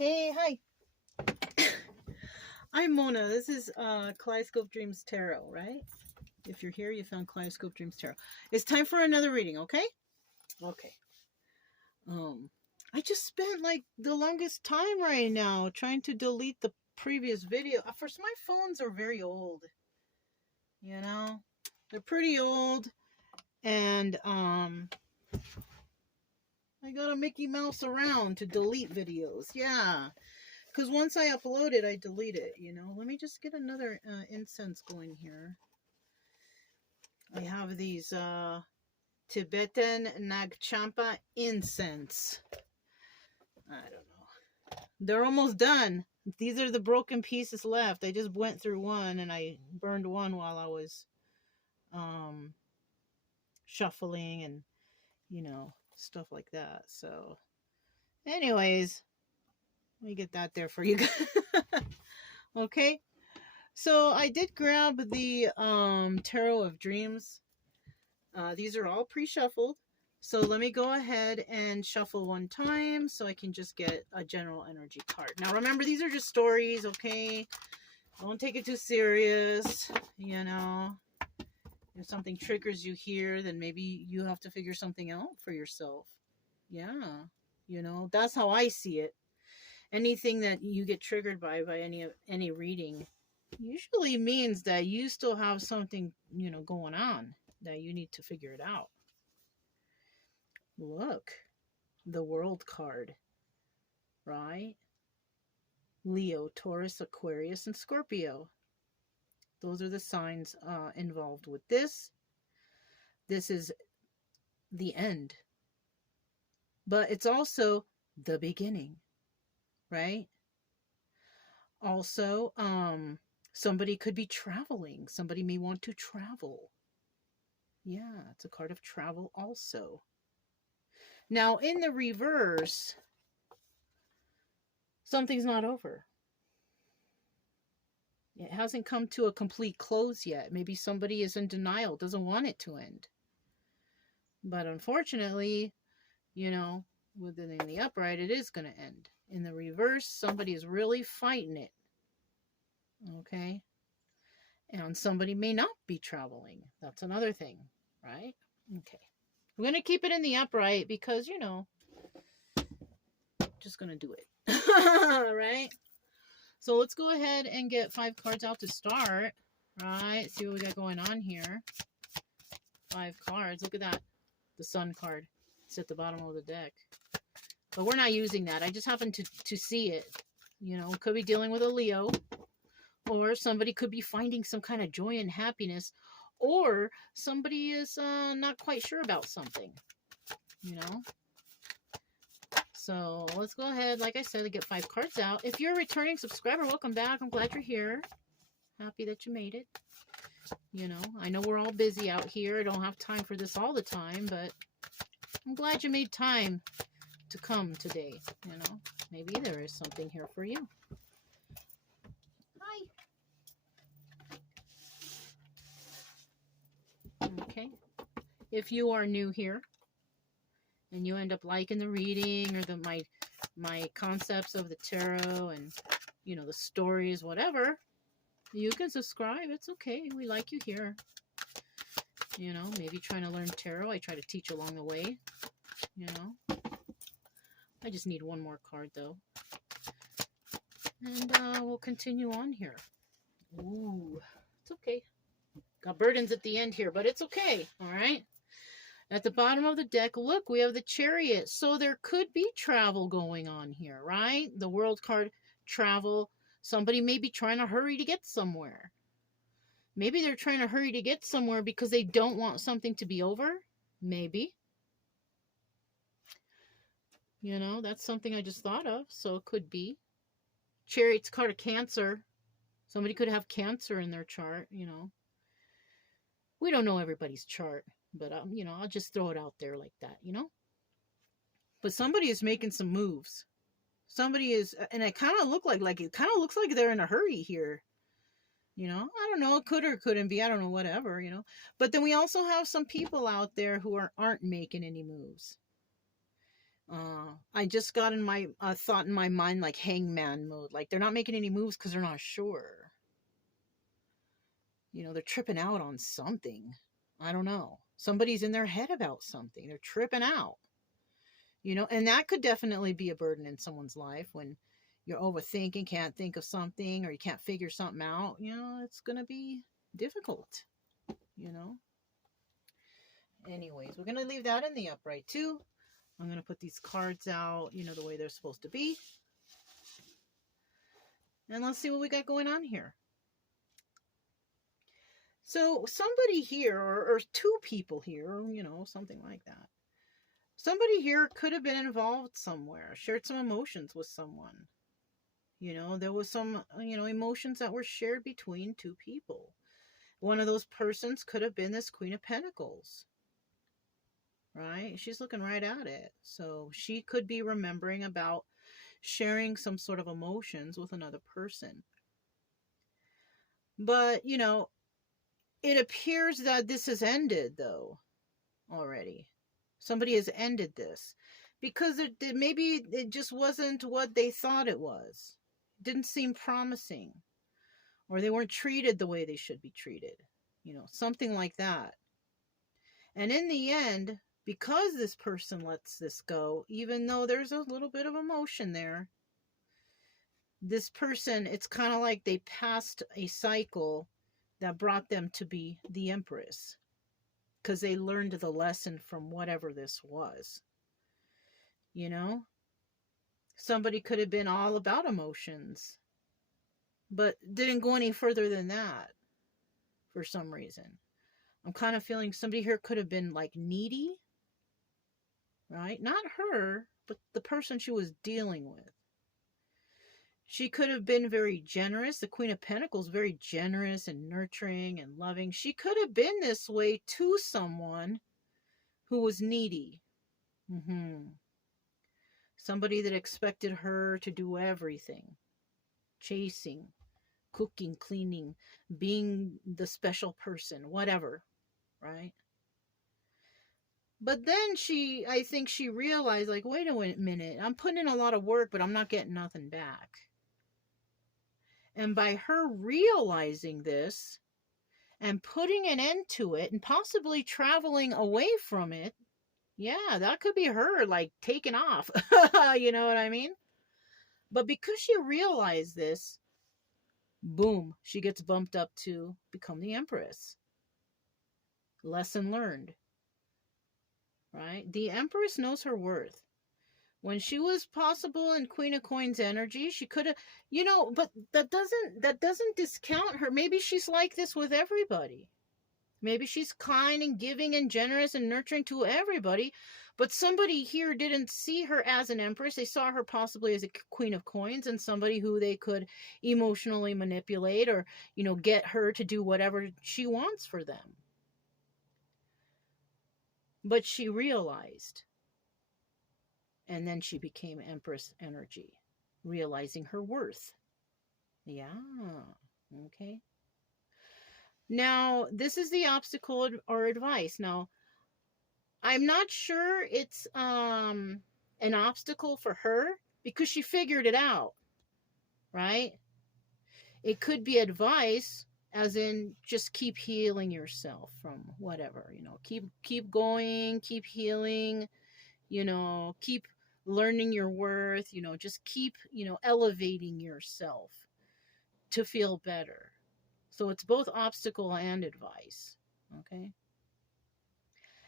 Hey, hi. I'm Mona. This is Kaleidoscope Dreams Tarot, right? If you're here, you found Kaleidoscope Dreams Tarot. It's time for another reading, okay? Okay. I just spent like the longest time right now trying to delete the previous video. First, my phones are very old. You know? They're pretty old. And I gotta Mickey Mouse around to delete videos. Yeah. Because once I upload it, I delete it, you know. Let me just get another incense going here. I have these Tibetan Nagchampa incense. I don't know. They're almost done. These are the broken pieces left. I just went through one and I burned one while I was shuffling and, you know, stuff like that. So, anyways, let me get that there for you guys. Okay. So I did grab the Tarot of Dreams. These are all pre-shuffled. So let me go ahead and shuffle one time so I can just get a general energy card. Now remember, these are just stories, okay? Don't take it too serious, you know. If something triggers you here, then maybe you have to figure something out for yourself. Yeah, you know, that's how I see it. Anything that you get triggered by any reading usually means that you still have something, you know, going on that you need to figure it out. Look, the World card, right? Leo, Taurus, Aquarius, and Scorpio. Those are the signs involved with this. This is the end. But it's also the beginning, right? Also, somebody could be traveling. Somebody may want to travel. Yeah, it's a card of travel also. Now, in the reverse, something's not over. It hasn't come to a complete close yet. Maybe somebody is in denial, doesn't want it to end. But unfortunately, you know, within the upright, it is going to end. In the reverse, somebody is really fighting it. Okay? And somebody may not be traveling. That's another thing, right? Okay. I'm going to keep it in the upright because, you know, just going to do it. Right? So let's go ahead and get 5 cards out to start. Right? See what we got going on here. 5 cards. Look at that. The Sun card. It's at the bottom of the deck. But we're not using that. I just happen to see it. You know, could be dealing with a Leo. Or somebody could be finding some kind of joy and happiness. Or somebody is not quite sure about something. You know? So let's go ahead, like I said, to get 5 cards out. If you're a returning subscriber, welcome back. I'm glad you're here. Happy that you made it. You know, I know we're all busy out here. I don't have time for this all the time, but I'm glad you made time to come today. You know, maybe there is something here for you. Hi. Okay. If you are new here and you end up liking the reading or my concepts of the tarot and, you know, the stories, whatever, you can subscribe. It's okay. We like you here. You know, maybe trying to learn tarot. I try to teach along the way. You know. I just need one more card, though. And we'll continue on here. Ooh. It's okay. Got burdens at the end here, but it's okay. All right. At the bottom of the deck, look, we have the Chariot. So there could be travel going on here, right? The World card, travel. Somebody may be trying to hurry to get somewhere. Maybe they're trying to hurry to get somewhere because they don't want something to be over. Maybe. You know, that's something I just thought of. So it could be. Chariot's card of Cancer. Somebody could have Cancer in their chart, you know. We don't know everybody's chart. But, you know, I'll just throw it out there like that, you know. But somebody is making some moves. Somebody is, and it kind of looks like they're in a hurry here. You know, I don't know, it could or couldn't be, I don't know, whatever, you know. But then we also have some people out there who aren't making any moves. I I just got in my thought in my mind like hangman mode. Like they're not making any moves because they're not sure. You know, they're tripping out on something. I don't know. Somebody's in their head about something. They're tripping out. You know, and that could definitely be a burden in someone's life when you're overthinking, can't think of something, or you can't figure something out. You know, it's going to be difficult, you know. Anyways, we're going to leave that in the upright too. I'm going to put these cards out, you know, the way they're supposed to be. And let's see what we got going on here. So somebody here, or two people here, you know, something like that. Somebody here could have been involved somewhere, shared some emotions with someone. You know, there was some, you know, emotions that were shared between two people. One of those persons could have been this Queen of Pentacles. Right? She's looking right at it. So she could be remembering about sharing some sort of emotions with another person. But, you know, it appears that this has ended, though, already. Somebody has ended this. Because maybe it just wasn't what they thought it was. It didn't seem promising. Or they weren't treated the way they should be treated. You know, something like that. And in the end, because this person lets this go, even though there's a little bit of emotion there, this person, it's kind of like they passed a cycle that brought them to be the Empress. Because they learned the lesson from whatever this was. You know? Somebody could have been all about emotions, but didn't go any further than that for some reason. I'm kind of feeling somebody here could have been like needy, right? Not her, but the person she was dealing with. She could have been very generous. The Queen of Pentacles, very generous and nurturing and loving. She could have been this way to someone who was needy. Somebody that expected her to do everything. Chasing, cooking, cleaning, being the special person, whatever, right? But then I think she realized, like, wait a minute, I'm putting in a lot of work, but I'm not getting nothing back. And by her realizing this and putting an end to it and possibly traveling away from it, yeah, that could be her, like, taking off. You know what I mean? But because she realized this, boom, she gets bumped up to become the Empress. Lesson learned. Right? The Empress knows her worth. When she was possible in Queen of Coins energy, she could have, you know, but that doesn't discount her. Maybe she's like this with everybody. Maybe she's kind and giving and generous and nurturing to everybody, but somebody here didn't see her as an Empress. They saw her possibly as a Queen of Coins and somebody who they could emotionally manipulate or, you know, get her to do whatever she wants for them. But she realized, and then she became Empress energy, realizing her worth. Yeah, okay. Now, this is the obstacle or advice. Now, I'm not sure it's an obstacle for her because she figured it out, right? It could be advice, as in just keep healing yourself from whatever, you know, keep going, keep healing, you know, keep learning your worth, you know, just keep, you know, elevating yourself to feel better. So it's both obstacle and advice, okay?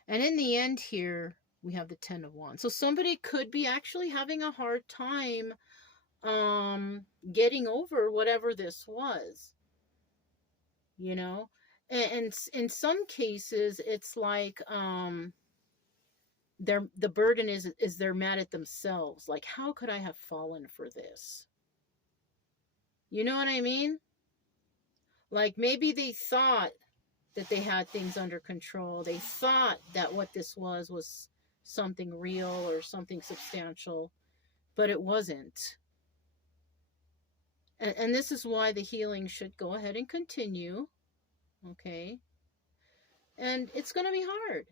And in the end here, we have the 10 of Wands. So somebody could be actually having a hard time getting over whatever this was, you know? And in some cases, it's like the burden is they're mad at themselves. Like, how could I have fallen for this? You know what I mean? Like, maybe they thought that they had things under control. They thought that what this was something real or something substantial, but it wasn't. And this is why the healing should go ahead and continue, okay? And it's going to be hard.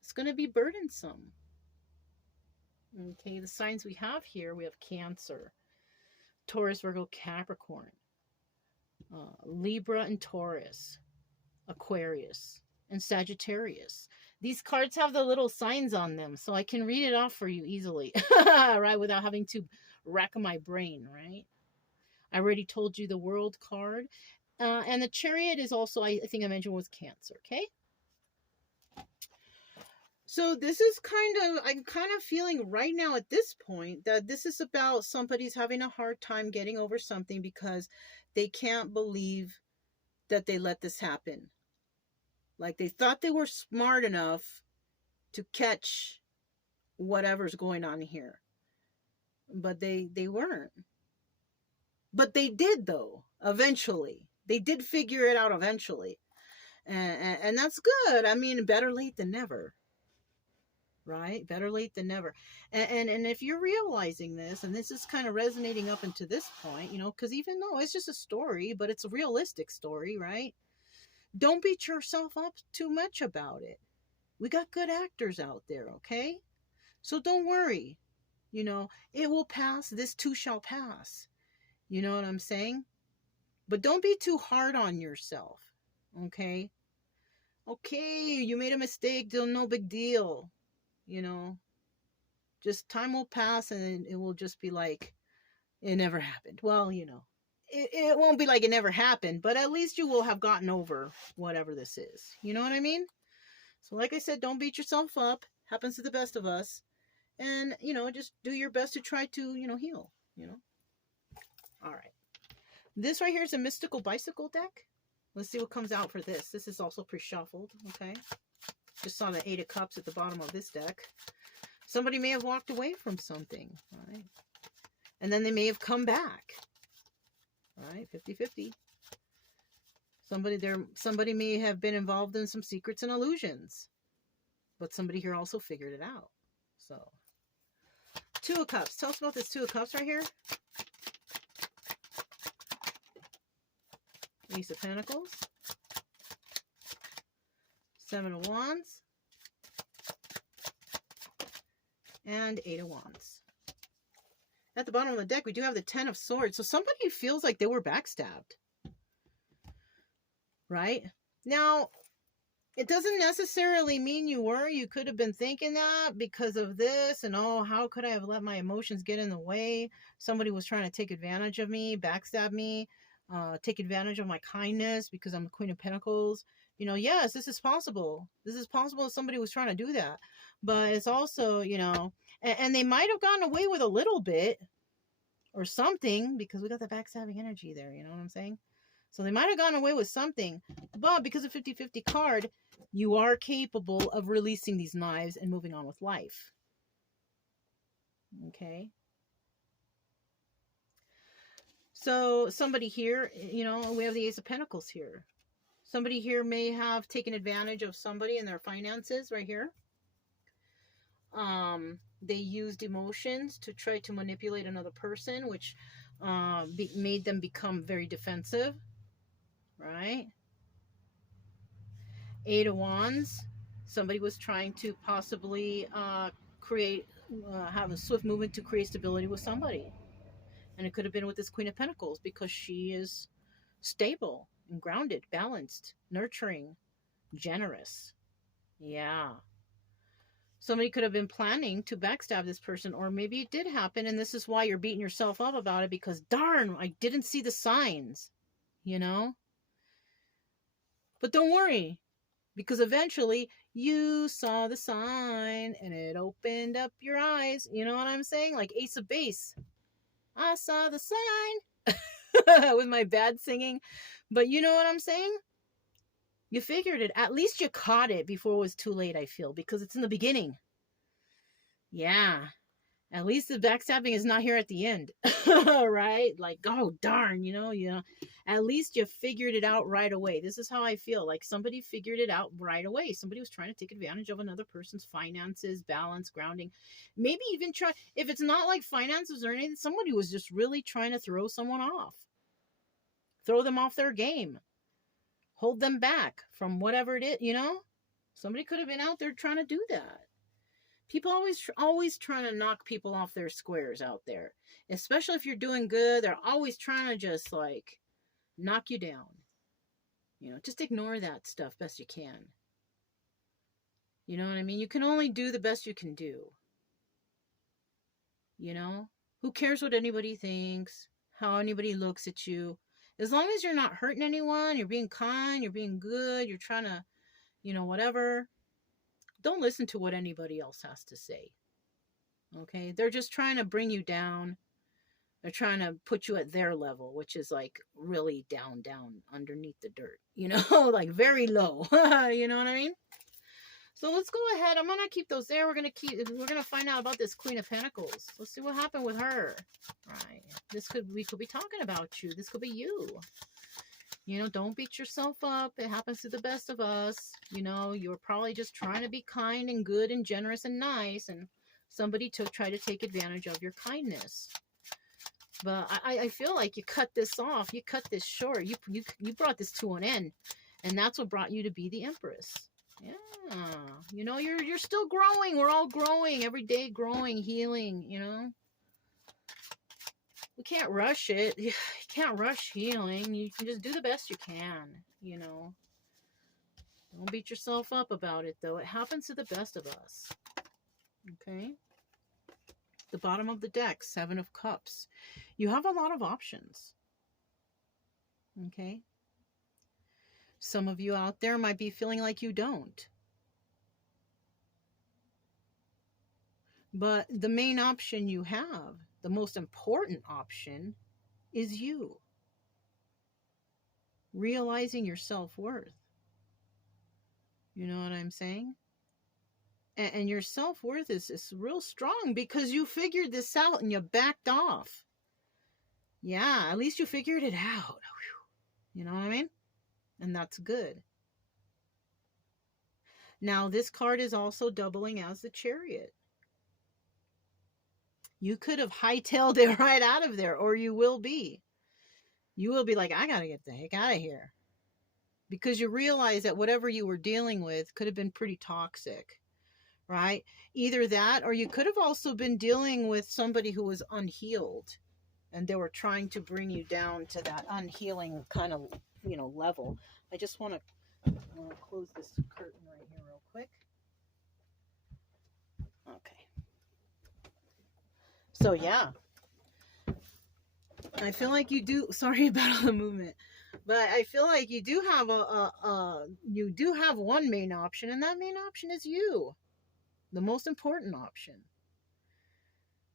It's going to be burdensome. Okay, the signs we have here, we have Cancer, Taurus, Virgo, Capricorn, Libra and Taurus, Aquarius, and Sagittarius. These cards have the little signs on them, so I can read it off for you easily, right? Without having to rack my brain, right? I already told you the World card. And the Chariot is also, I think I mentioned, was Cancer, okay? So this is I'm kind of feeling right now at this point that this is about somebody's having a hard time getting over something because they can't believe that they let this happen. Like they thought they were smart enough to catch whatever's going on here. But they weren't. But they did though, eventually. They did figure it out eventually. And that's good. I mean, better late than never. Right? Better late than never. And if you're realizing this, and this is kind of resonating up into this point, you know, because even though it's just a story, but it's a realistic story, right? Don't beat yourself up too much about it. We got good actors out there, okay? So don't worry. You know, it will pass. This too shall pass. You know what I'm saying? But don't be too hard on yourself, okay? Okay, you made a mistake. No big deal. You know, just time will pass and it will just be like it never happened. Well, you know, it won't be like it never happened, but at least you will have gotten over whatever this is. You know what I mean? So like I said, don't beat yourself up. Happens to the best of us. And, you know, just do your best to try to, you know, heal, you know. All right. This right here is a mystical bicycle deck. Let's see what comes out for this. This is also pre-shuffled, okay? Just saw the 8 of Cups at the bottom of this deck. Somebody may have walked away from something, right? And then they may have come back, right? 50-50. Somebody may have been involved in some secrets and illusions, but somebody here also figured it out. So, 2 of Cups. Tell us about this 2 of Cups right here. Ace of Pentacles. 7 of Wands. And 8 of Wands. At the bottom of the deck, we do have the 10 of Swords. So somebody feels like they were backstabbed. Right? Now, it doesn't necessarily mean you were. You could have been thinking that because of this and, oh, how could I have let my emotions get in the way? Somebody was trying to take advantage of me, backstab me, take advantage of my kindness because I'm the Queen of Pentacles. You know, yes, this is possible. This is possible that somebody was trying to do that. But it's also, you know, and they might have gotten away with a little bit or something because we got the backstabbing energy there. You know what I'm saying? So they might have gotten away with something. But because of 50-50 card, you are capable of releasing these knives and moving on with life. Okay? So somebody here, you know, we have the Ace of Pentacles here. Somebody here may have taken advantage of somebody in their finances right here. They used emotions to try to manipulate another person, which made them become very defensive, right? 8 of Wands. Somebody was trying to possibly have a swift movement to create stability with somebody. And it could have been with this Queen of Pentacles because she is stable and grounded, balanced, nurturing, generous. Yeah. Somebody could have been planning to backstab this person, or maybe it did happen, and this is why you're beating yourself up about it because, darn, I didn't see the signs, you know? But don't worry, because eventually you saw the sign, and it opened up your eyes. You know what I'm saying? Like Ace of Base. I saw the sign with my bad singing. But you know what I'm saying? You figured it. At least you caught it before it was too late, I feel, because it's in the beginning. Yeah. At least the backstabbing is not here at the end. Right? Like, oh, darn, you know, at least you figured it out right away. This is how I feel. Like somebody figured it out right away. Somebody was trying to take advantage of another person's finances, balance, grounding. Maybe even try, if it's not like finances or anything, somebody was just really trying to throw someone off. Throw them off their game. Hold them back from whatever it is, you know? Somebody could have been out there trying to do that. People always trying to knock people off their squares out there. Especially if you're doing good, they're always trying to just like knock you down. Just ignore that stuff best you can. You know what I mean? You can only do the best you can do. Who cares what anybody thinks, how anybody looks at you? As long as you're not hurting anyone, you're being kind, you're being good, you're trying to, whatever. Don't listen to what anybody else has to say. Okay? They're just trying to bring you down. They're trying to put you at their level, which is like really down underneath the dirt, like very low. You know what I mean? So let's go ahead. I'm going to keep those there. We're going to find out about this Queen of Pentacles. Let's see what happened with her. Right. We could be talking about you. This could be you. Don't beat yourself up. It happens to the best of us. You're probably just trying to be kind and good and generous and nice, and somebody tried to take advantage of your kindness. But I feel like you cut this off. You cut this short. You brought this to an end, and that's what brought you to be the Empress. Yeah. You're still growing. We're all growing every day, growing, healing, We can't rush it. You can't rush healing. You can just do the best you can, Don't beat yourself up about it, though. It happens to the best of us. Okay? The bottom of the deck, 7 of Cups. You have a lot of options. Okay? Some of you out there might be feeling like you don't. But the main option you have, the most important option, is you. Realizing your self-worth. You know what I'm saying? And your self-worth is real strong because you figured this out and you backed off. Yeah, at least you figured it out. You know what I mean? And that's good. Now, this card is also doubling as the Chariot. You could have hightailed it right out of there, or you will be. You will be like, I gotta get the heck out of here. Because you realize that whatever you were dealing with could have been pretty toxic, right? Either that, or you could have also been dealing with somebody who was unhealed, and they were trying to bring you down to that unhealing kind of, level. I just want to close this curtain right here real quick. Okay. So yeah, I feel like you do. Sorry about all the movement, but I feel like you do have one main option, and that main option is you, the most important option.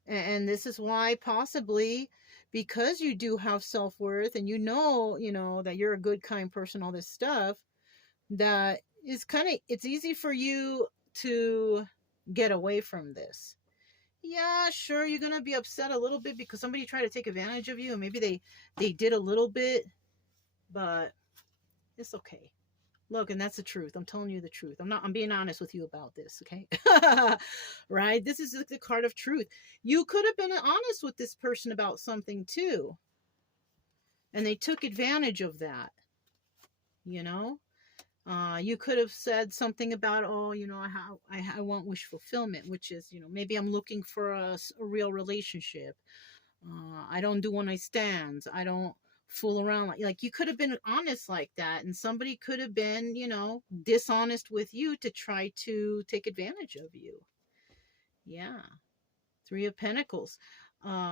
And this is why, possibly, because you do have self-worth, and that you're a good, kind person, all this stuff, that is it's easy for you to get away from this. Yeah, sure, you're gonna be upset a little bit because somebody tried to take advantage of you, and maybe they did a little bit, but it's okay. Look, and that's the truth. I'm telling you the truth. I'm being honest with you about this, okay? Right? This is the card of truth. You could have been honest with this person about something too, and they took advantage of that. You could have said something about, I want wish fulfillment, which is, maybe I'm looking for a real relationship. I don't do one-night stands. I don't fool around. Like you could have been honest like that, and somebody could have been, dishonest with you to try to take advantage of you. Yeah. 3 of Pentacles.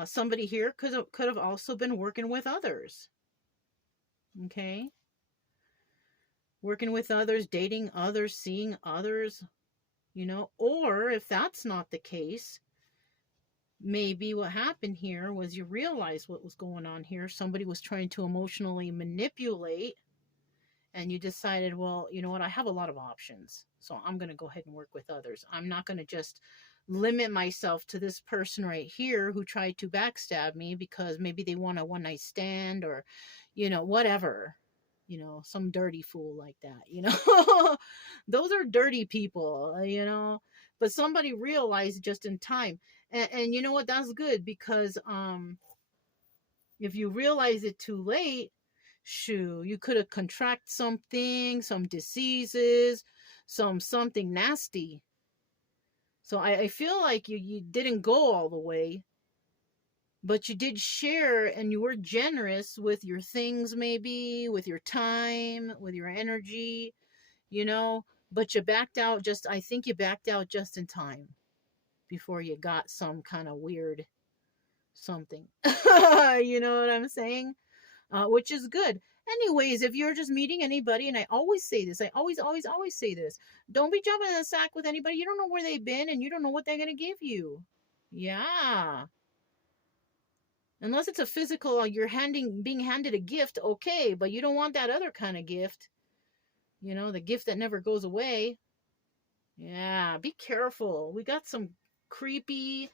Somebody here could have also been working with others. Okay. Working with others, dating others, seeing others, or if that's not the case, maybe what happened here was you realized what was going on here. Somebody was trying to emotionally manipulate, and you decided, well, you know what, I have a lot of options, so I'm going to go ahead and work with others. I'm not going to just limit myself to this person right here who tried to backstab me because maybe they want a one-night stand or, whatever. Some dirty fool like that, those are dirty people, but somebody realized just in time. And you know what, that's good, because if you realize it too late, you could have contracted something, some diseases, something nasty. So I feel like you didn't go all the way, but you did share and you were generous with your things, maybe with your time, with your energy, you know, but you backed out just, I think you backed out just in time before you got some kind of weird something. You know what I'm saying? Which is good. Anyways, if you're just meeting anybody, and I always say this, I always say this, don't be jumping in the sack with anybody. You don't know where they've been and you don't know what they're going to give you. Yeah. Unless it's a physical, you're being handed a gift, okay, but you don't want that other kind of gift. You know, the gift that never goes away. Yeah, be careful. We got some creepy,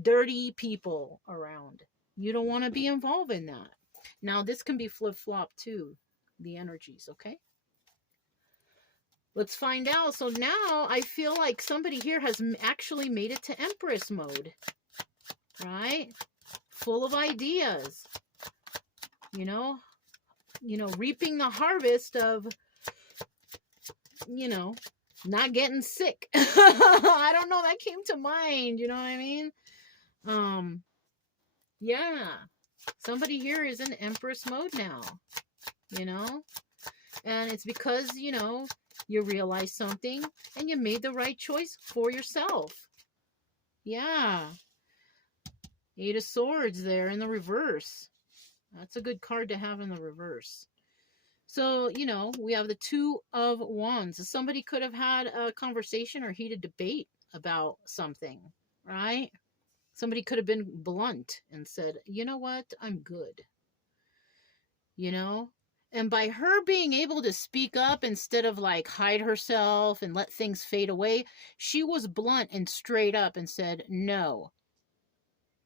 dirty people around. You don't want to be involved in that. Now, this can be flip-flop too, the energies, okay? Let's find out. So now I feel like somebody here has actually made it to Empress mode, right? Full of ideas, you know, reaping the harvest of, not getting sick. I don't know, that came to mind, you know what I mean? Yeah. Somebody here is in Empress mode now, you know? And it's because, you realized something and you made the right choice for yourself. Yeah. 8 of Swords there in the reverse. That's a good card to have in the reverse. So, we have the 2 of Wands. Somebody could have had a conversation or heated debate about something, right? Somebody could have been blunt and said, you know what? I'm good. And by her being able to speak up instead of like hide herself and let things fade away, she was blunt and straight up and said, no,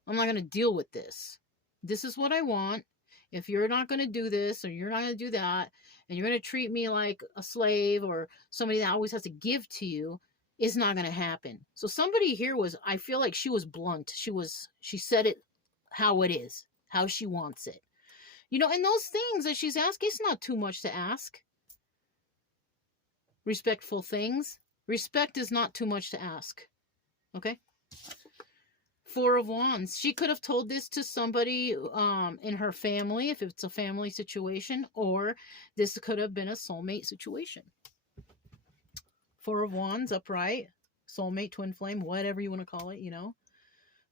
I'm not going to deal with this. This is what I want. If you're not going to do this or you're not going to do that, and you're going to treat me like a slave or somebody that always has to give to you, it's not going to happen. So somebody here I feel like she was blunt. She said it how it is, how she wants it. And those things that she's asking, it's not too much to ask. Respectful things. Respect is not too much to ask. Okay? 4 of Wands. She could have told this to somebody in her family, if it's a family situation, or this could have been a soulmate situation. 4 of Wands, upright, soulmate, twin flame, whatever you want to call it,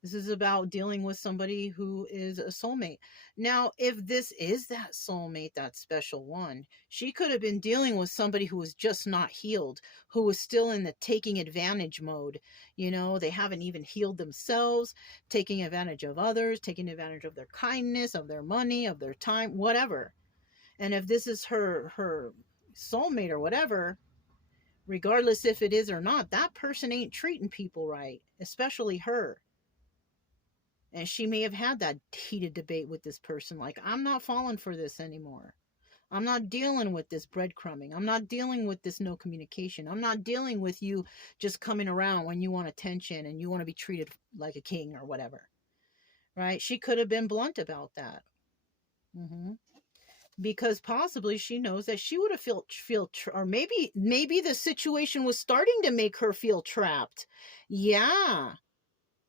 This is about dealing with somebody who is a soulmate. Now, if this is that soulmate, that special one, she could have been dealing with somebody who was just not healed, who was still in the taking advantage mode. They haven't even healed themselves, taking advantage of others, taking advantage of their kindness, of their money, of their time, whatever. And if this is her soulmate or whatever, regardless if it is or not, that person ain't treating people right, especially her. And she may have had that heated debate with this person. Like, I'm not falling for this anymore. I'm not dealing with this breadcrumbing. I'm not dealing with this no communication. I'm not dealing with you just coming around when you want attention and you want to be treated like a king or whatever. Right? She could have been blunt about that. Because possibly she knows that she would have or maybe the situation was starting to make her feel trapped. Yeah.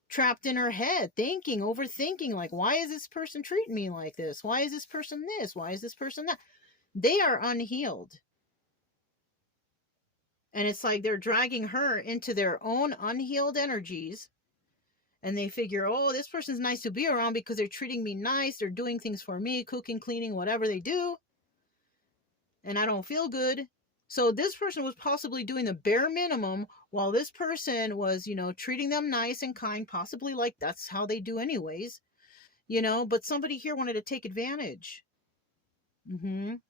Trapped in her head, overthinking, like, why is this person treating me like this? Why is this person this? Why is this person that? They are unhealed. And it's like they're dragging her into their own unhealed energies. And they figure, oh, this person's nice to be around because they're treating me nice. They're doing things for me, cooking, cleaning, whatever they do. And I don't feel good. So this person was possibly doing the bare minimum while this person was, treating them nice and kind, possibly like that's how they do anyways, but somebody here wanted to take advantage. And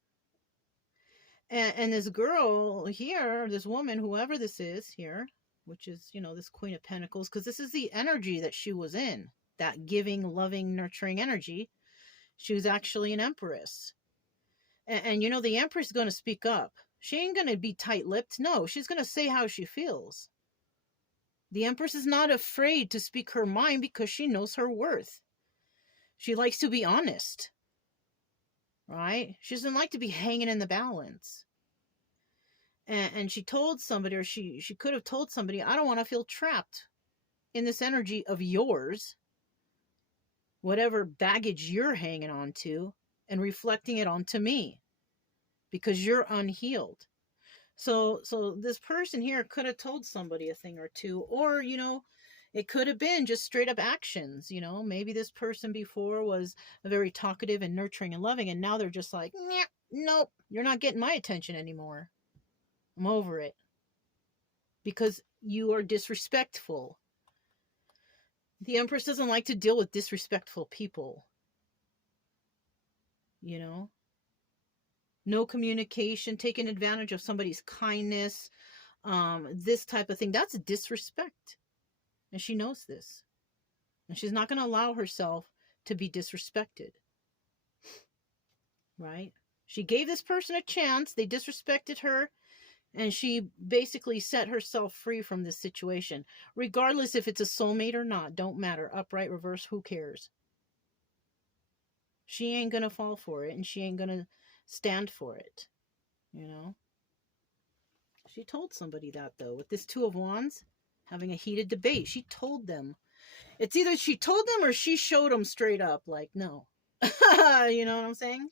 this girl here, this woman, whoever this is here, which is, this Queen of Pentacles, because this is the energy that she was in, that giving, loving, nurturing energy. She was actually an Empress. And the Empress is going to speak up. She ain't going to be tight-lipped. No, she's going to say how she feels. The Empress is not afraid to speak her mind because she knows her worth. She likes to be honest. Right? She doesn't like to be hanging in the balance. And she told somebody, or she could have told somebody, I don't want to feel trapped in this energy of yours, whatever baggage you're hanging on to, and reflecting it onto me because you're unhealed. So this person here could have told somebody a thing or two, or, it could have been just straight up actions. Maybe this person before was very talkative and nurturing and loving, and now they're just like, nope, you're not getting my attention anymore. I'm over it. Because you are disrespectful. The Empress doesn't like to deal with disrespectful people. No communication, taking advantage of somebody's kindness, this type of thing. That's disrespect. And she knows this. And she's not going to allow herself to be disrespected. Right? She gave this person a chance. They disrespected her. And she basically set herself free from this situation. Regardless if it's a soulmate or not. Don't matter. Upright, reverse, who cares? She ain't going to fall for it. And she ain't going to stand for it. She told somebody that, though. With this Two of Wands, having a heated debate. She told them. It's either she told them or she showed them straight up. Like, no. You know what I'm saying?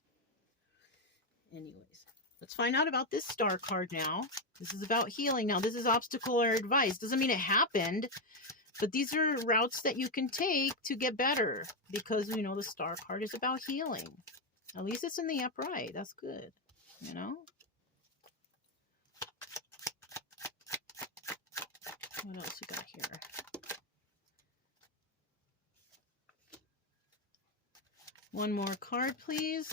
Anyways, let's find out about this Star card now. This is about healing. Now, this is obstacle or advice. Doesn't mean it happened. But these are routes that you can take to get better. Because, the Star card is about healing. At least it's in the upright. That's good. What else we got here? One more card, please.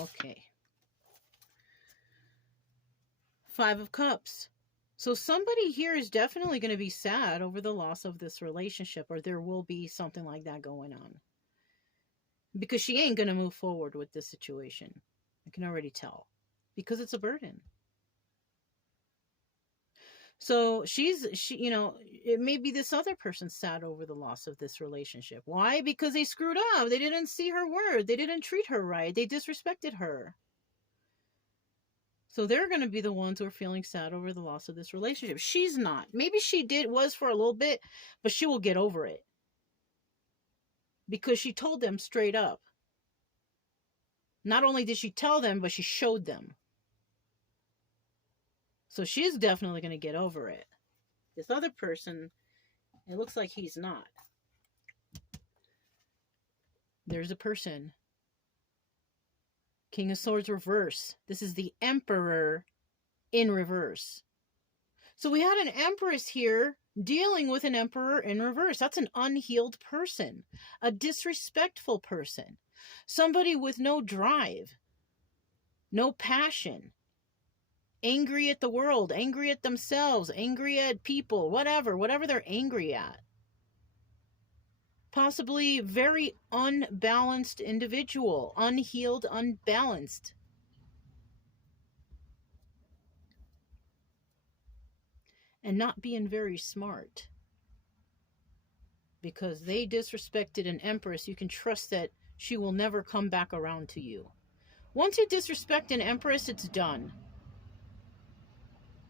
Okay. Five of Cups. So somebody here is definitely going to be sad over the loss of this relationship, or there will be something like that going on. Because she ain't going to move forward with this situation. I can already tell. Because it's a burden. So it may be this other person sad over the loss of this relationship. Why? Because they screwed up. They didn't see her word. They didn't treat her right. They disrespected her. So they're going to be the ones who are feeling sad over the loss of this relationship. She's not. Maybe she was for a little bit, but she will get over it. Because she told them straight up. Not only did she tell them, but she showed them. So she's definitely going to get over it. This other person, it looks like he's not. There's a person. King of Swords reverse. This is the Emperor in reverse. So we had an Empress here dealing with an Emperor in reverse. That's an unhealed person. A disrespectful person. Somebody with no drive. No passion. Angry at the world. Angry at themselves. Angry at people. Whatever they're angry at. Possibly very unbalanced individual. Unhealed, unbalanced. And not being very smart. Because they disrespected an Empress, you can trust that she will never come back around to you. Once you disrespect an Empress, it's done.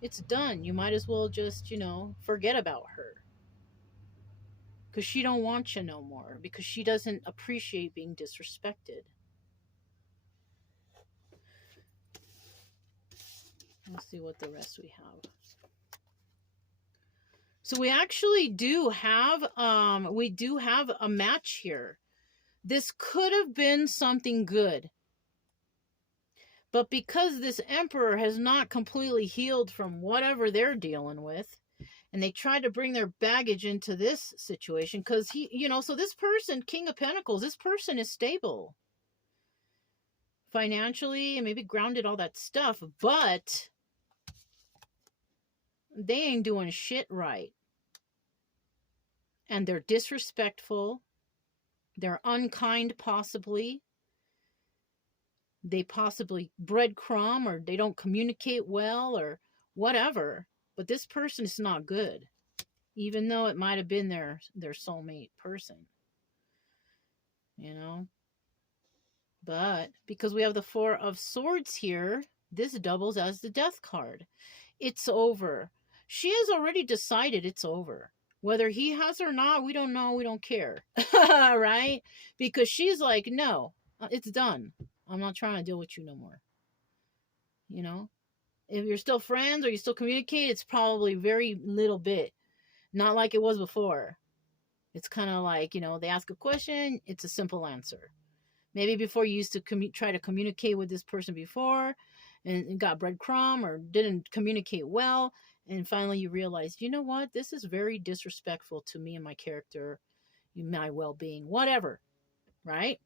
It's done. You might as well just, forget about her. Because she don't want you no more. Because she doesn't appreciate being disrespected. Let's see what the rest we have. So we actually do have a match here. This could have been something good. But because this Emperor has not completely healed from whatever they're dealing with, and they tried to bring their baggage into this situation, because so this person, King of Pentacles, this person is stable. Financially, and maybe grounded, all that stuff, but they ain't doing shit right. And they're disrespectful. They're unkind, possibly. They possibly breadcrumb, or they don't communicate well, or whatever. But this person is not good. Even though it might have been their soulmate person. But because we have the Four of Swords here, This doubles as the death card. It's over. She has already decided it's over. Whether he has or not, we don't know. We don't care. Right? Because she's like, no, it's done. I'm not trying to deal with you no more. You know? If you're still friends or you still communicate, it's probably very little bit. Not like it was before. It's kind of like, they ask a question, it's a simple answer. Maybe before you used to try to communicate with this person before and got breadcrumb or didn't communicate well. And finally you realized, you know what? This is very disrespectful to me and my character, my well-being, whatever. Right?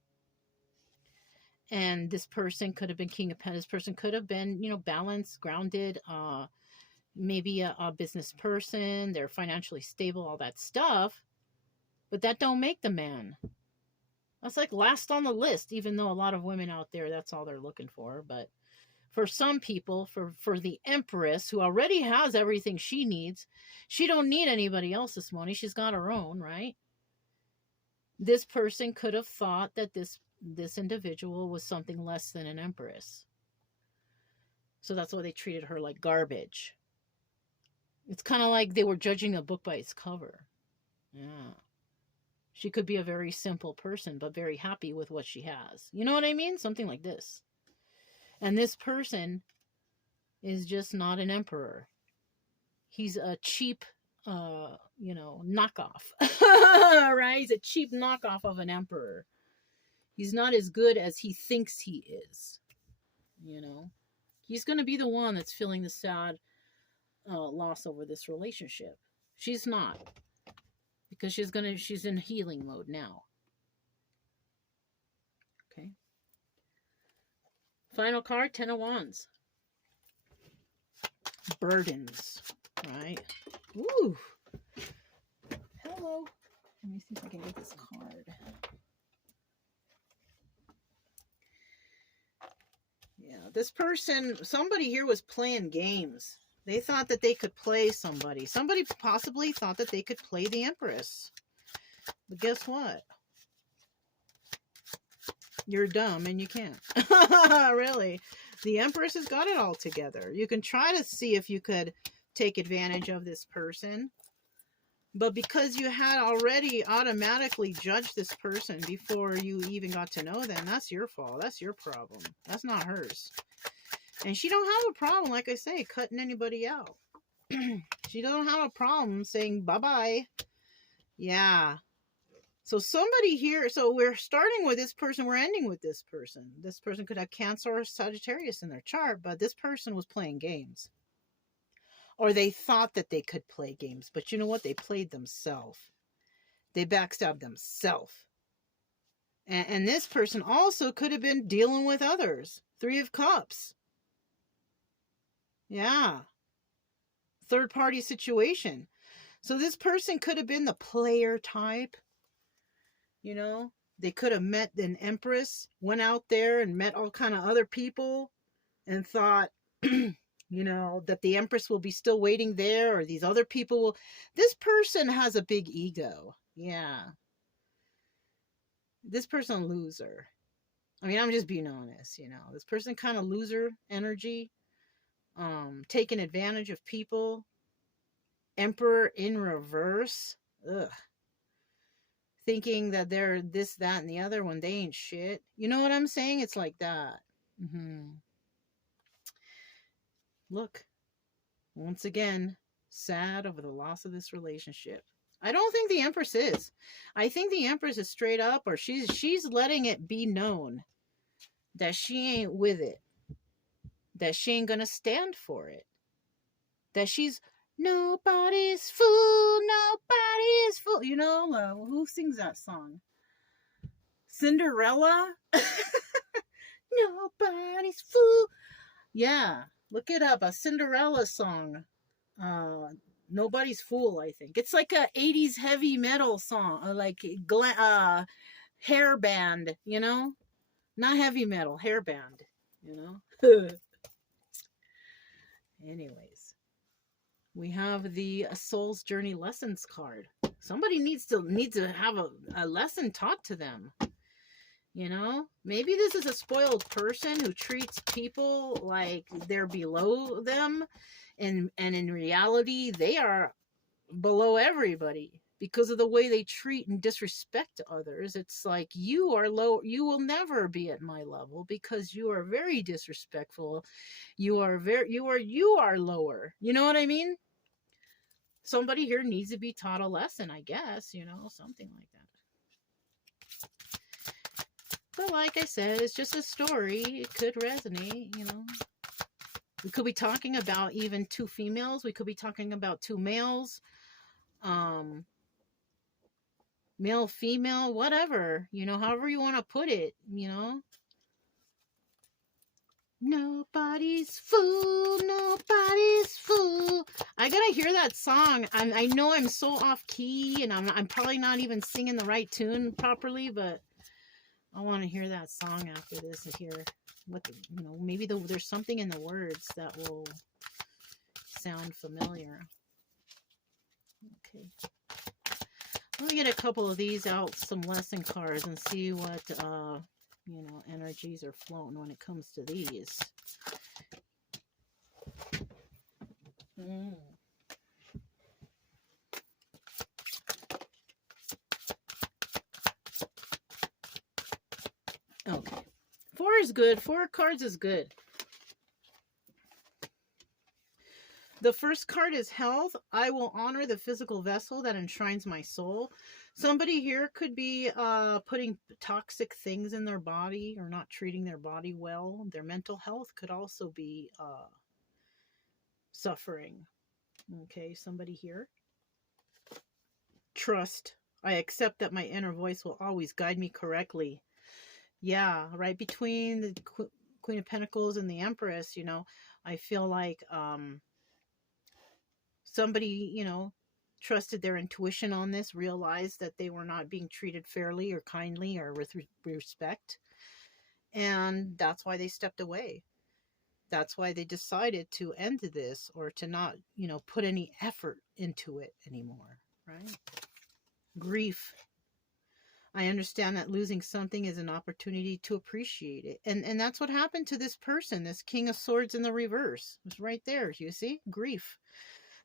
And this person could have been King of Pentacles. This person could have been, balanced, grounded, maybe a business person. They're financially stable, all that stuff. But that don't make the man. That's like last on the list, even though a lot of women out there, that's all they're looking for. But for some people, for the Empress, who already has everything she needs, she don't need anybody else's money. She's got her own, right? This person could have thought that this individual was something less than an Empress. So that's why they treated her like garbage. It's kind of like they were judging a book by its cover. Yeah. She could be a very simple person, but very happy with what she has. You know what I mean? Something like this. And this person is just not an emperor. He's a cheap, knockoff. Right? He's a cheap knockoff of an emperor. He's not as good as he thinks he is. He's going to be the one that's feeling the sad loss over this relationship. She's not. Because she's in healing mode now. Okay. Final card, Ten of Wands. Burdens. Right? Ooh. Hello. Let me see if I can get this card. Yeah, this person, somebody here was playing games. They thought that they could play somebody. Somebody possibly thought that they could play the Empress. But guess what? You're dumb and you can't. Really. The Empress has got it all together. You can try to see if you could take advantage of this person. But because you had already automatically judged this person before you even got to know them, that's your fault. That's your problem. That's not hers. And she don't have a problem, like I say, cutting anybody out. She don't have a problem saying bye-bye. Yeah. So somebody here, so we're starting with this person, we're ending with this person. This person could have Cancer or Sagittarius in their chart, but this person was playing games. Or they thought that they could play games, but you know what? They played themselves. They backstabbed themselves. And this person also could have been dealing with others. Three of Cups. Yeah. Third party situation. So this person could have been the player type. They could have met an Empress, went out there and met all kind of other people and thought, that the Empress will be still waiting there, or these other people will. This person has a big ego. Yeah. This person loser. I mean, I'm just being honest, This person kind of loser energy. Taking advantage of people. Emperor in reverse. Ugh. Thinking that they're this, that, and the other when they ain't shit. You know what I'm saying? It's like that. Look. Once again, sad over the loss of this relationship. I don't think the Empress is. I think the Empress is straight up, or she's letting it be known that she ain't with it. That she ain't gonna stand for it. That she's nobody's fool, nobody's fool. Who sings that song? Cinderella? Nobody's fool. Yeah, look it up. A Cinderella song. Nobody's Fool, I think. It's like a 80s heavy metal song. Like hair band, Not heavy metal, hair band, Anyways. We have the Soul's Journey Lessons card. Somebody needs to have a lesson taught to them. You know, maybe this is a spoiled person who treats people like they're below them, and in reality they are below everybody because of the way they treat and disrespect others. It's like, you are low, you will never be at my level because you are very disrespectful. You are lower. You know what I mean? Somebody here needs to be taught a lesson, I guess, something like that. But like I said, it's just a story. It could resonate. We could be talking about even two females. We could be talking about two males. Male, female, whatever. However you want to put it, Nobody's fool, nobody's fool. I gotta hear that song. I know I'm so off key, and I'm probably not even singing the right tune properly, but I want to hear that song after this and hear what maybe there's something in the words that will sound familiar. Okay, let me get a couple of these out, some lesson cards, and see what energies are floating when it comes to these. Okay, 4 is good. 4 cards is good. The first card is health. I will honor the physical vessel that enshrines my soul. Somebody here could be putting toxic things in their body or not treating their body well. Their mental health could also be suffering. Okay, somebody here. Trust. I accept that my inner voice will always guide me correctly. Yeah, right between the Queen of Pentacles and the Empress, I feel like somebody, trusted their intuition on this, realized that they were not being treated fairly or kindly or with respect. And that's why they stepped away. That's why they decided to end this, or to not, put any effort into it anymore, right? Grief. I understand that losing something is an opportunity to appreciate it. And that's what happened to this person, this King of Swords in the reverse. It's right there, you see? Grief.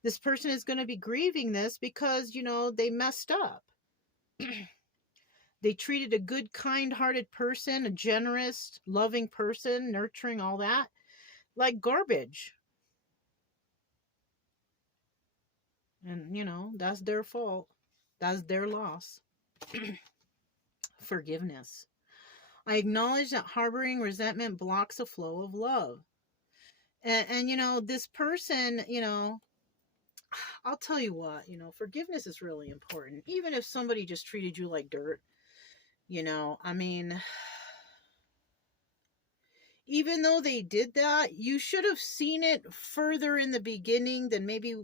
This person is going to be grieving this because, they messed up. They treated a good, kind-hearted person, a generous, loving person, nurturing, all that, like garbage. And, that's their fault. That's their loss. Forgiveness. I acknowledge that harboring resentment blocks a flow of love. And this person, I'll tell you what, forgiveness is really important. Even if somebody just treated you like dirt, I mean, even though they did that, you should have seen it further in the beginning than maybe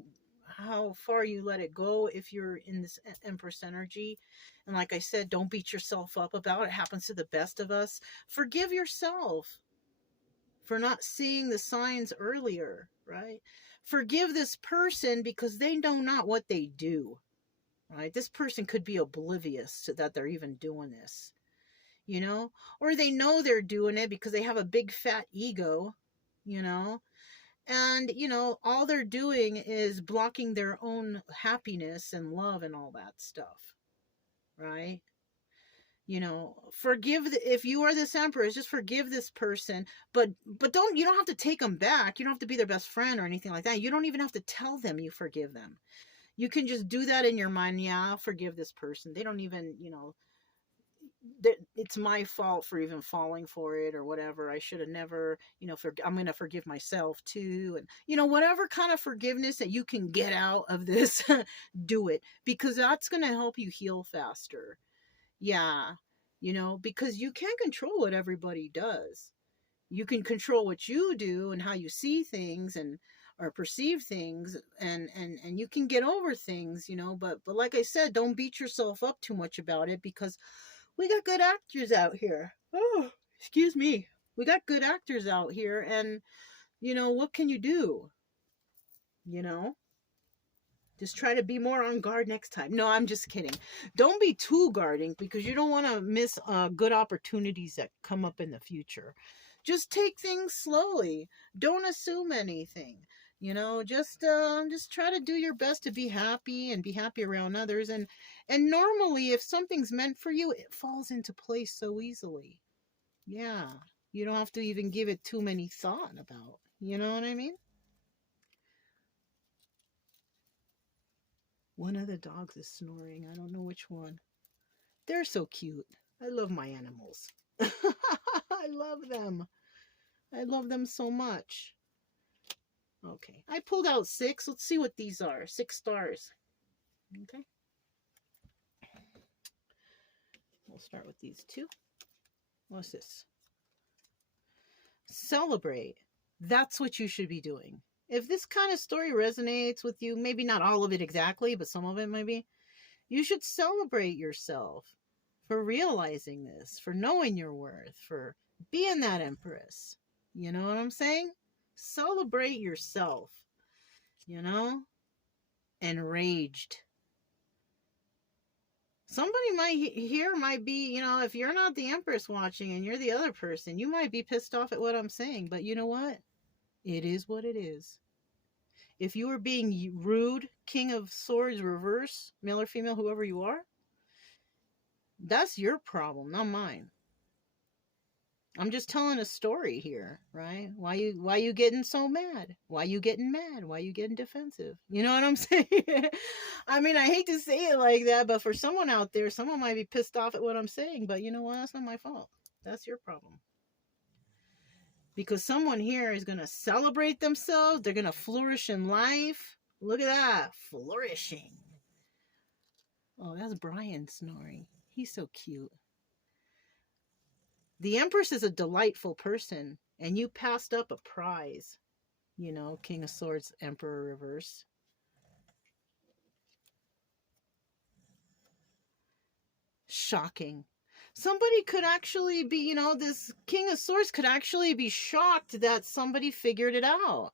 how far you let it go if you're in this Empress energy. And like I said, don't beat yourself up about it. It happens to the best of us. Forgive yourself for not seeing the signs earlier, right? Forgive this person because they know not what they do, right? This person could be oblivious to that they're even doing this, or they know they're doing it because they have a big fat ego, and, all they're doing is blocking their own happiness and love and all that stuff, right? Forgive if you are this Empress, just forgive this person, but you don't have to take them back. You don't have to be their best friend or anything like that. You don't even have to tell them you forgive them. You can just do that in your mind. Yeah, I'll forgive this person. They don't even, it's my fault for even falling for it or whatever. I should have never, I'm going to forgive myself too. And, whatever kind of forgiveness that you can get out of this, do it, because that's going to help you heal faster. Yeah, because you can't control what everybody does. You can control what you do and how you see things and or perceive things, and you can get over things, but like I said, don't beat yourself up too much about it, because we got good actors out here. Oh, excuse me. We got good actors out here, and what can you do? Just try to be more on guard next time. No, I'm just kidding. Don't be too guarding because you don't want to miss good opportunities that come up in the future. Just take things slowly. Don't assume anything. Just try to do your best to be happy and be happy around others. And normally, if something's meant for you, it falls into place so easily. Yeah, you don't have to even give it too many thought about. You know what I mean? One of the dogs is snoring. I don't know which one. They're so cute. I love my animals. I love them. I love them so much. Okay. I pulled out 6. Let's see what these are. 6 stars. Okay. We'll start with these 2. What's this? Celebrate. That's what you should be doing. If this kind of story resonates with you, maybe not all of it exactly, but some of it maybe, you should celebrate yourself for realizing this, for knowing your worth, for being that empress. You know what I'm saying? Celebrate yourself, enraged. Somebody might be, if you're not the empress watching and you're the other person, you might be pissed off at what I'm saying, but you know what? It is what it is. If you are being rude, King of Swords reverse, male or female, whoever you are, that's your problem, not mine. I'm just telling a story here, right? Why you getting so mad? Why you getting mad? Why you getting defensive? You know what I'm saying? I mean, I hate to say it like that, but for someone out there, someone might be pissed off at what I'm saying, but you know what? That's not my fault. That's your problem. Because someone here is going to celebrate themselves. They're going to flourish in life. Look at that. Flourishing. Oh, that's Brian snoring. He's so cute. The Empress is a delightful person. And you passed up a prize. King of Swords, Emperor reverse. Shocking. Somebody could actually be, this King of Swords could actually be shocked that somebody figured it out.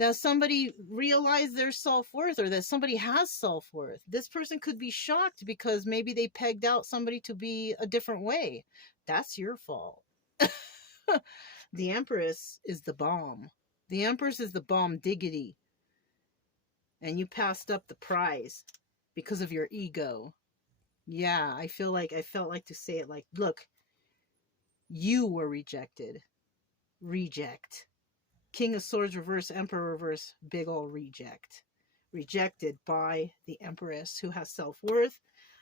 That somebody realized their self-worth, or that somebody has self-worth. This person could be shocked because maybe they pegged out somebody to be a different way. That's your fault. The Empress is the bomb. The Empress is the bomb diggity. And you passed up the prize because of your ego. Yeah, I felt like to say it like, look, you were rejected. Reject. King of Swords reverse, Emperor reverse, big ol' reject. Rejected by the Empress, who has self-worth,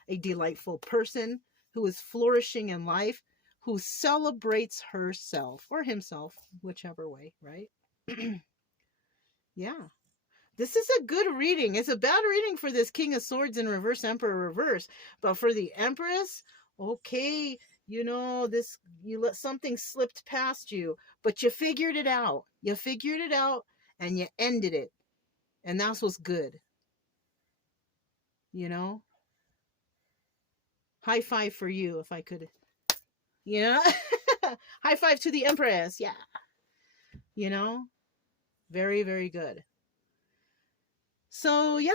a delightful person who is flourishing in life, who celebrates herself or himself, whichever way, right? Yeah. This is a good reading. It's a bad reading for this King of Swords in reverse, Emperor reverse. But for the Empress, okay, this, you let something slipped past you, but you figured it out. You figured it out and you ended it. And that's what's good. High five for you if I could, high five to the Empress. Yeah. Very, very good. So, yeah,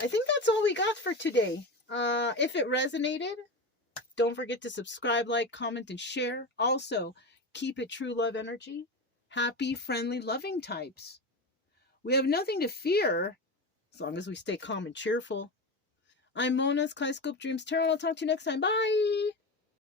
I think that's all we got for today. If it resonated, don't forget to subscribe, like, comment, and share. Also, keep it true love energy. Happy, friendly, loving types. We have nothing to fear as long as we stay calm and cheerful. I'm Mona, Skyscope Dreams Tarot. I'll talk to you next time. Bye!